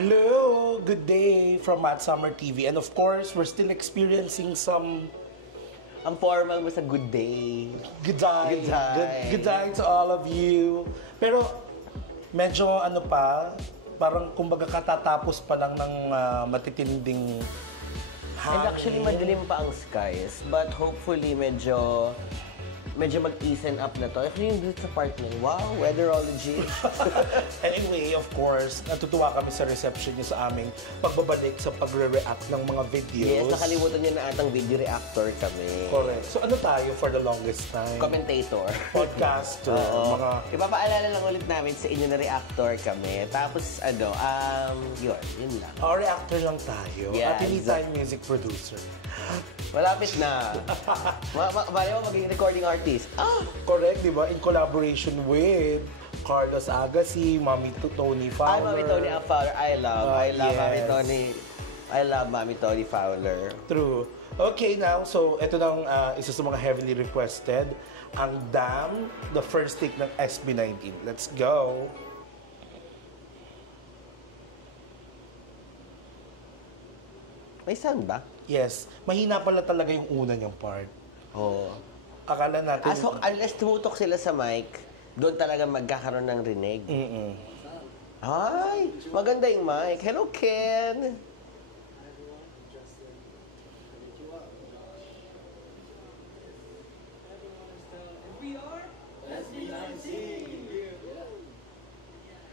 Hello! Good day from Matt Summer TV. And of course, we're still experiencing some Ang formal mo sa good day. good day. Good day. Good day to all of you. Pero medyo parang kumbaga katatapos pa lang ng matitinding And actually, madilim pa ang skies. But hopefully, medyo mag-easen up na to. Actually, yung sa part na, wow, weatherology. Anyway, of course, natutuwa kami sa reception niyo sa aming pagbabalik sa pagre-react ng mga videos. Yes, nakalimutan niyo na atang video reactor kami. Correct. So ano tayo for the longest time? Commentator. Podcaster. Oo. Mga... Ipapaalala lang ulit namin sa inyo na reactor kami. Tapos, yun lang. reactor lang tayo. Yes. At hindi tayo music producer. Malapit na. Bali mo maging recording artist. Correct, di ba? In collaboration with Carlos Agassi, Mami Tony Fowler. Ay, Mami Tony Fowler. I love yes. Mami Tony. I love Mami Tony Fowler. True. Okay, now, so ito lang isa sa mga heavily requested. Ang Damn, the first take ng SB19. Let's go! May sound ba? Yes. Mahina pala talaga yung una niyang part. Oo. Akala natin... So, unless tumutok sila sa mic, doon talaga magkakaroon ng rinig. Ay, maganda yung mic. Hello, Ken!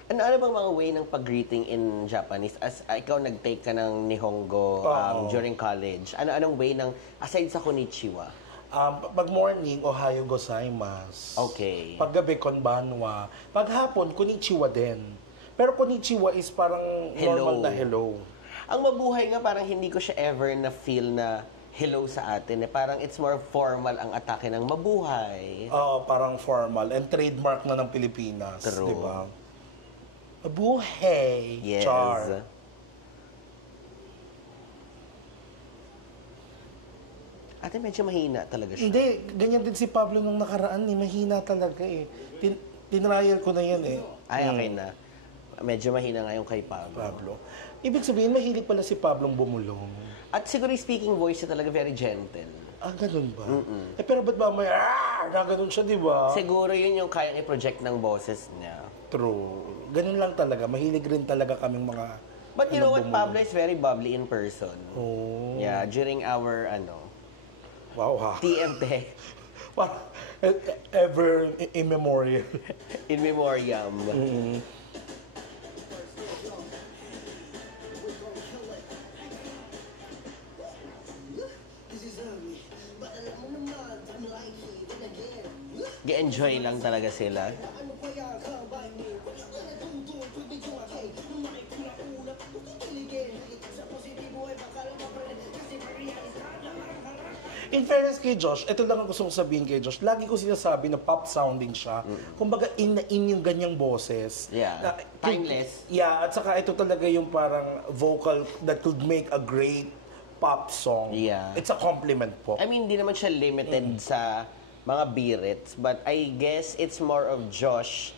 Ano bang mga way ng pag-greeting in Japanese? As ikaw nag-take ka ng Nihongo during college, anong way ng, aside sa konnichiwa? Pag morning, ohayo gozaimasu. Okay. Pag gabi, konbanwa. Pag hapon, konnichiwa din. Pero konnichiwa is parang normal na hello. Ang mabuhay nga, parang hindi ko siya ever na-feel na hello sa atin. Parang it's more formal ang atake ng mabuhay. Parang formal. And trademark na ng Pilipinas. True. Diba? Mabuhay. Yes. Char. Ate, medyo mahina talaga siya. Hindi, ganyan din si Pablo nung nakaraan. Mahina talaga eh. Tinrial ko na yan eh. Ay, okay na. Medyo mahina nga yung kay Pablo. Ibig sabihin, mahilig pala si Pablong bumulong. At siguro yung speaking voice niya talaga very gentle. Ganun ba? Pero ba't ba may ganun siya, di ba? Siguro yun yung kayang i-project ng boses niya. True. Ganun lang talaga. Mahilig rin talaga kaming mga... But you know what? Pablo is very bubbly in person. Oh. Yeah, during our, Wow, ha? TM Tech. Ever immemorial. In memoriam. Ge-enjoy lang talaga sila. In fairness kay Josh, ito lang ang gusto kong sabihin kay Josh. Lagi ko sinasabi na pop sounding siya. Kumbaga, in na in yung ganyang boses. Yeah. Timeless. Yeah, at saka ito talaga yung parang vocal that could make a great pop song. Yeah. It's a compliment po. I mean, hindi naman siya limited sa mga birits, but I guess it's more of Josh.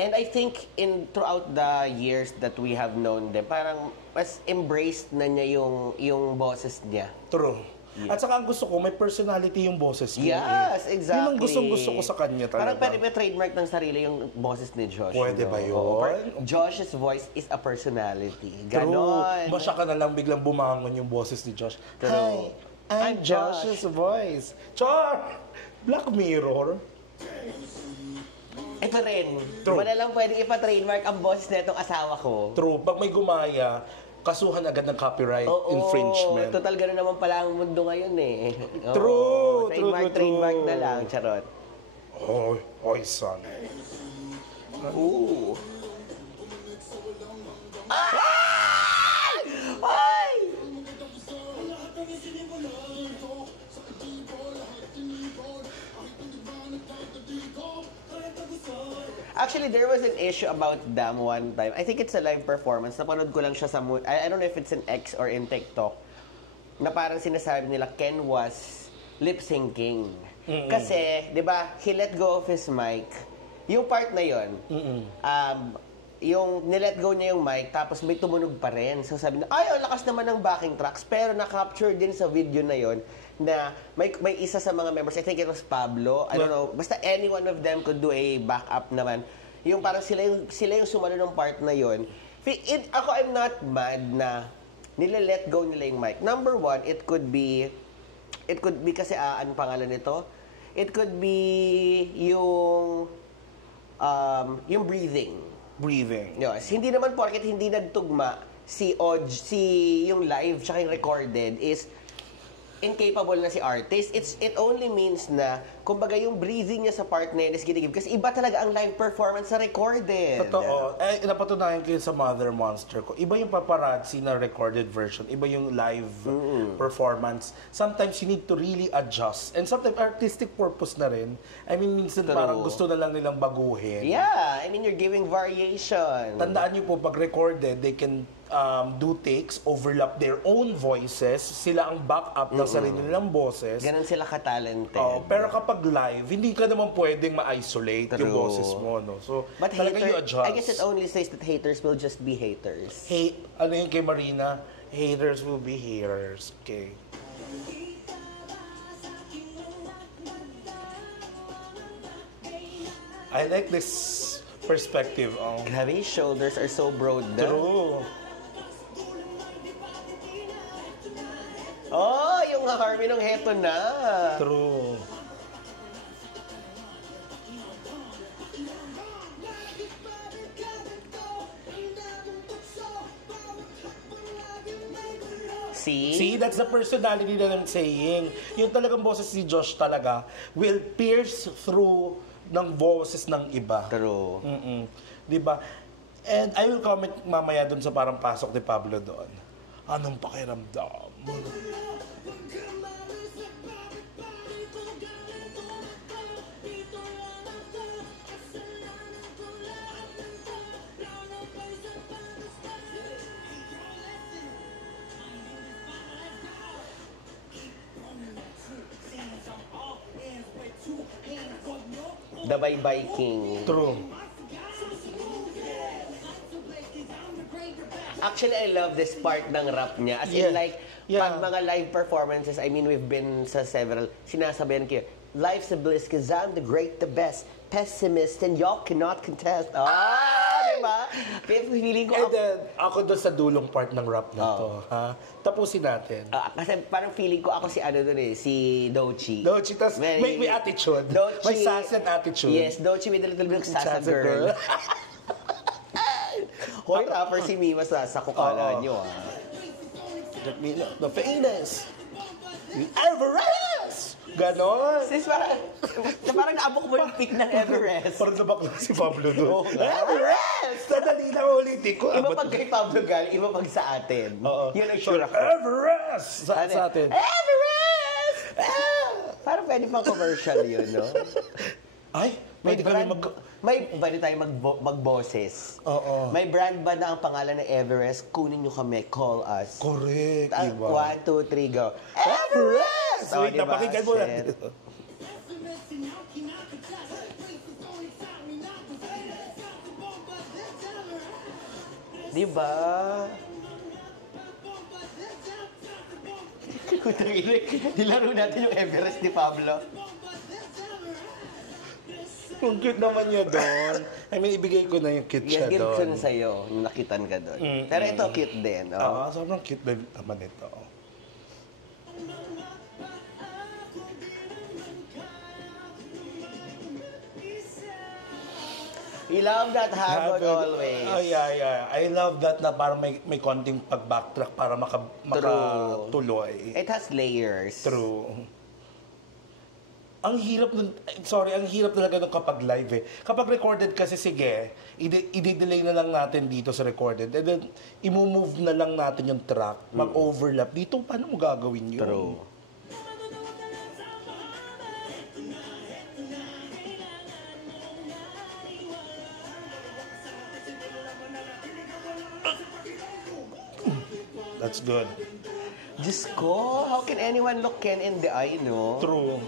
And I think throughout the years that we have known them, parang mas embraced na niya yung boses niya. True. Yeah. At saka ang gusto ko, may personality yung boses niya. Yes, exactly. Yun ang gustong-gusto ko sa kanya talaga. Parang pwede ba trademark ng sarili yung boses ni Josh? Pwede ba yun? Josh's voice is a personality. True. Ganon. Masya ka na lang biglang bumangon yung boses ni Josh. True. Hi, I'm Josh's voice. Char! Black Mirror. Ito rin. True. Wala lang pwede ipa-trademark ang boses na itong asawa ko. True. Pag may gumaya, kasuhan agad ng copyright infringement. Total gano'n naman pala ang mundo ngayon eh. True, trademark na lang, charot. Oy, son. Ooh. Ay! Ay! Actually, there was an issue about them one time. I think it's a live performance. Napanood ko lang siya sa... I don't know if it's in X or in TikTok. Na parang sinasabi nila, Ken was lip-syncing. Kasi, di ba, he let go of his mic. Yung part na yon, yung nilet go niya yung mic, tapos may tumunog pa rin. So sabi na, ay, ang lakas naman ng backing tracks. Pero na-capture din sa video na yon na may isa sa mga members, I think it was Pablo, I don't know, basta any one of them could do a backup naman. Yung parang sila yung sumalo ng part na yon. Ako, I'm not mad na nile-let go nila yung mic. Number one, it could be kasi, ano pangalan nito? It could be yung breathing. Yes. Hindi naman porket hindi nagtugma si yung live tsaka yung recorded is incapable na si artist. It only means na, kumbaga yung breathing niya sa part na yun is ginigib. Kasi iba talaga ang live performance sa recorded. Totoo. Napatunayan ko yun sa Mother Monster ko. Iba yung paparazzi na recorded version. Iba yung live performance. Sometimes you need to really adjust. And sometimes artistic purpose na rin. I mean, minsan parang gusto na lang nilang baguhin. Yeah. I mean, you're giving variation. Tandaan niyo po, pag recorded, they can do takes, overlap their own voices. Sila ang backup ng sarili nilang boses. Ganun sila ka-talented. Pero kapag live, hindi ka naman pwedeng ma-isolate yung boses mo. No? So, but talaga you adjust. I guess it only says that haters will just be haters. Hey, ano yung kay Marina? Haters will be haters. Okay. I like this perspective. Grabe, his shoulders are so broad. True. Oh, yung harmony ng heto na. True. See, that's the personality na ng saying. Yung talagang boses si Josh talaga will pierce through ng boses ng iba. True. Diba? And I will comment mamaya dun sa parang pasok ni Pablo doon. Anong pakiramdam? The Bye-Bye King. True. Actually, I love this part ng rap niya. As in like, pag mga live performances, I mean, we've been sa several, sinasabihan kayo, life's a bliss cause I'm the great, the best, pessimist, and y'all cannot contest. Diba? Feeling ko And then, ako doon sa dulong part ng rap na to. Ha? Tapusin natin. kasi parang feeling ko ako si ano doon si Doechii. Doechii, tas may attitude. May sassy and attitude. Yes, Doechii with a little bit of sassy girl. Hoy, rapper si Mima sa kukala nyo, The famous Everest! Ganon. Sis, parang naabok mo yung peak ng Everest. Parang nabakla si Pablo doon. Everest! Sadali lang ulitin ko. Iba pag kay Pablo galing, iba pag sa atin. Yun ang sure ako. Everest! Sa atin. Everest! Parang pwede pang commercial yun, no? Ay, pwede kami pwede tayo magboses. Oo. May brand ba na ang pangalan ng Everest? Kunin nyo kami, call us. Correct, diba? 1, 2, 3, go. Everest! Wait, napakinggan mo lang. Diba? Nilaro natin yung Everest ni Pablo. Ang cute naman niya doon. I mean, ibigay ko na yung cute siya Yes, gift ko doon. na sa'yo. Yung nakitan ka doon. Pero ito, cute din. Sobrang cute din naman ito. We love that habit always. Oh, yeah. I love that na parang may konting pag-backtrack para makatuloy. It has layers. True. Ang hirap talaga nung kapag live eh. Kapag recorded kasi, sige, i-delay na lang natin dito sa recorded. And then, i-move na lang natin yung track. Mag-overlap. Dito, paano mo gagawin yun? True. That's good. Diyos ko, how can anyone look Ken in the eye, no? True.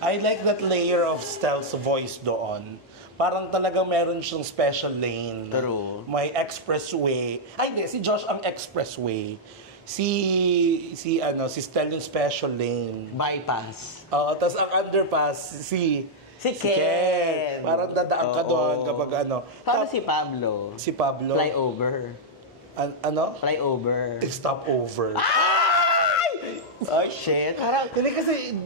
I like that layer of Stell's voice doon. Parang talagang meron siyang special lane. True. May expressway. Ay, hindi. Si Josh ang expressway. Si Stell yung special lane. Bypass. Oo, tapos ang underpass, si Ken. Parang dadaan ka doon kapag ano. Paano si Pablo? Si Pablo. Flyover. Ano? Flyover. Stopover. Oh, shit. Parang, Hindi kasi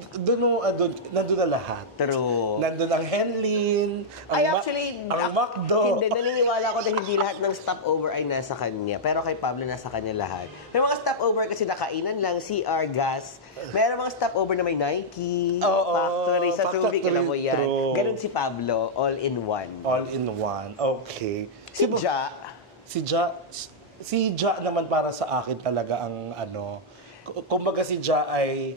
nandun na lahat. true. Nandun ang Henlin, ang McDo. Hindi, naniniwala ko na hindi lahat ng stopover ay nasa kanya. Pero kay Pablo nasa kanya lahat. May mga stopover kasi nakainan lang, CR, gas. Meron mga stopover na may Nike, Oo, factory sa Subic, factory, alam mo yan. true. Ganun si Pablo, all in one. All in one. Okay. Si Ja, Si Ja naman para sa akin talaga ang ano, kumbaga si Ja ay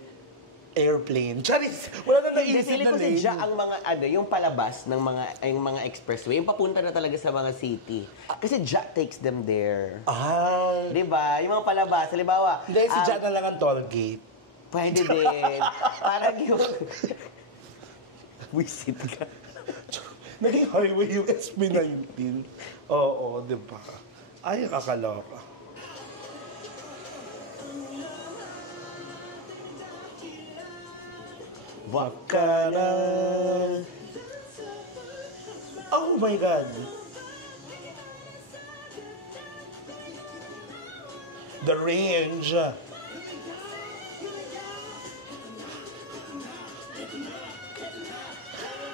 airplane. Charis! Wala na hindi, naisip feeling na ko si name. Ja ang mga yung palabas ng mga expressway, yung papunta na talaga sa mga city. Kasi Ja takes them there. Ah. 'Di ba? Yung mga palabas, halimbawa, Hindi, si Ja na lang ang toll gate. pwede din. Parang yung wisit ka. Naging highway yung SB19. Oo, di ba? Ay, kakaloka. Wakana. Oh my God. The range.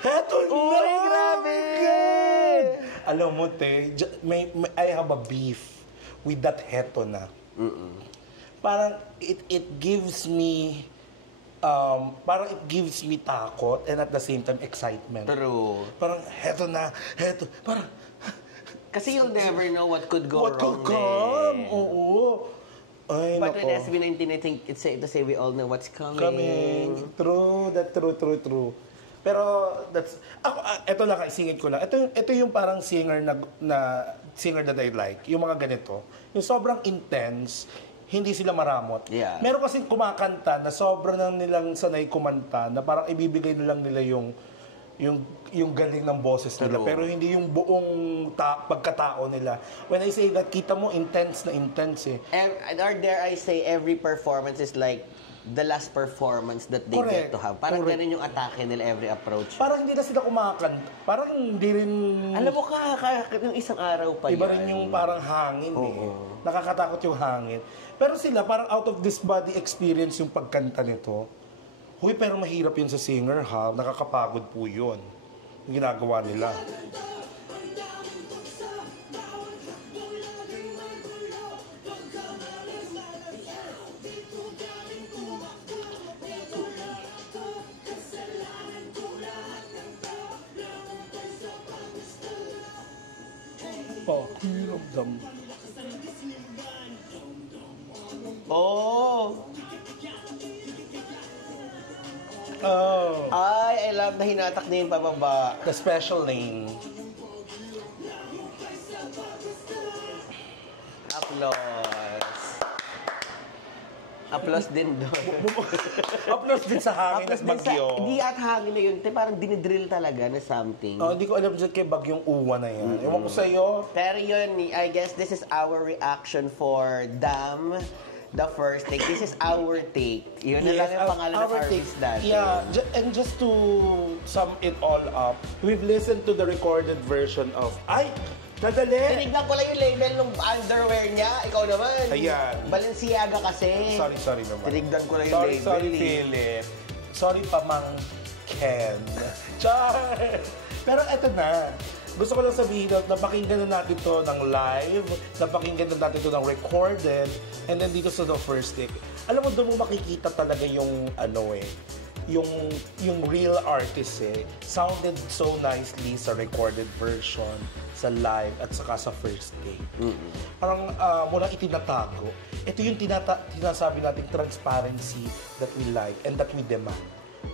Heto na! Uy, grabe! Alam mo, te, I have a beef with that heto na. Parang it gives me takot and at the same time excitement. True. Parang heto na, heto. Parang Kasi you'll never know what could go what could wrong come? there. Oo. Ay, But nako. with SB19, I think it's safe to say we all know what's coming. True, true. Pero ito lang, isingit ko lang. Ito yung parang singer singer that I like. Yung mga ganito. Yung sobrang intense, hindi sila maramot. Yeah. Meron kasing kumakanta na sobrang nang nilang sanay kumanta na parang ibibigay na lang nila yung galing ng boses nila. True. Pero hindi yung buong pagkatao nila. When I say that, kita mo intense na intense eh. Or dare I say, every performance is like the last performance that they Correct. get to have. Parang Correct. ganun yung atake nila, every approach. Parang hindi na sila kumakanta. Parang hindi rin... Alam mo yung isang araw pa Iba yan. rin yung parang hangin eh. Oo. Nakakatakot yung hangin. Pero sila parang out of this body experience yung pagkanta nito. Huy, pero mahirap yun sa singer ha. Nakakapagod po yun. Yung ginagawa nila. Pakiramdam. Oh! Oh. Ay, I love na hinatak niya yung pababa. The special lane. Applause din doon. Upload din sa hangin at bagyo. Di at hangin na yun. Parang dinidrill talaga na something. Oh, hindi ko alam dyan kay bagyong uwa na yan. Ewan ko sa'yo. Pero yun, I guess this is our reaction for Dam, the first take. This is our take. Yun na lang yung pangalan ng artist dati. Yeah, and just to sum it all up, we've listened to the recorded version of... Ay! Nadali! Tinignan ko lang yung label ng underwear niya. Ikaw naman. Ayan. Balenciaga kasi. Sorry naman. Tinignan ko lang yung label. Sorry, Philip. Sorry pa, Mang Ken. Char! Pero eto na. Gusto ko lang sabihin na napakinggan na natin to ng live, napakinggan na natin to ng recorded, and then dito sa the first take. Alam mo, doon mo makikita talaga yung yung real artist sounded so nicely sa recorded version, sa live, at saka sa first take. Parang walang itinatago. Ito yung tinasabi nating transparency that we like and that we demand.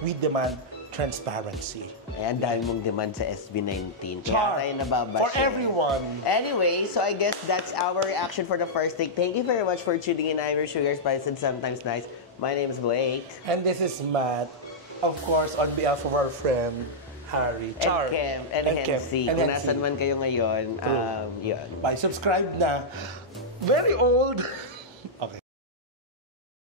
We demand transparency. Ay, ang dami mong demand sa SB19. Char. Kaya tayo nababash. For everyone. Anyway, so I guess that's our reaction for the first take. Thank you very much for tuning in. I'm your Sugar Spice and Sometimes Nice. My name is Blake. And this is Matt. of course, on behalf of our friend, Harry, Char, And Hensi. and Kung Hensi. nasan man kayo ngayon, yun. Bye, subscribe na. Very old. Okay.